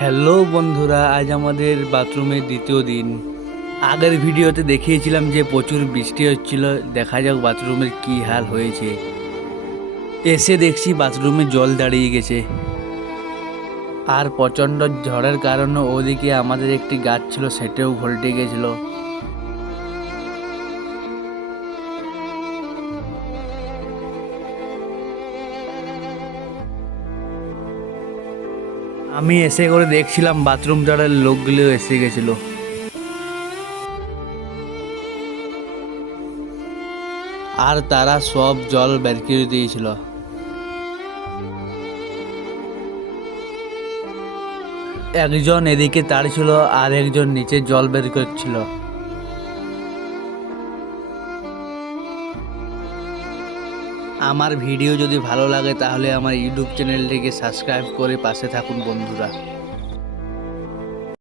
Hello বন্ধুরা, আজ আমাদের বাথরুমের দ্বিতীয় দিন। আগের ভিডিওতে দেখিয়েছিলাম যে প্রচুর বৃষ্টি হচ্ছিল। দেখা যাক বাথরুমের কি হাল হয়েছে। এসে দেখছি বাথরুমে জল দাঁড়িয়ে গেছে। আর প্রচণ্ড ঝড়ের কারণে ওদিকে আমাদের একটি গাছ ছিল, সেটাও ভল্টে গেছিল। আমি এসে করে দেখছিলাম বাথরুম দ্বারের লোকগুলো এসে গেছিল। আর তারা সব জল বের করে দিয়েছিল। একজন এদিকে তাড়ছিল আর একজন নিচে জল বের করছিল। আমার ভিডিও যদি ভালো লাগে তাহলে আমার ইউটিউব চ্যানেলটিকে সাবস্ক্রাইব করে পাশে থাকুন বন্ধুরা।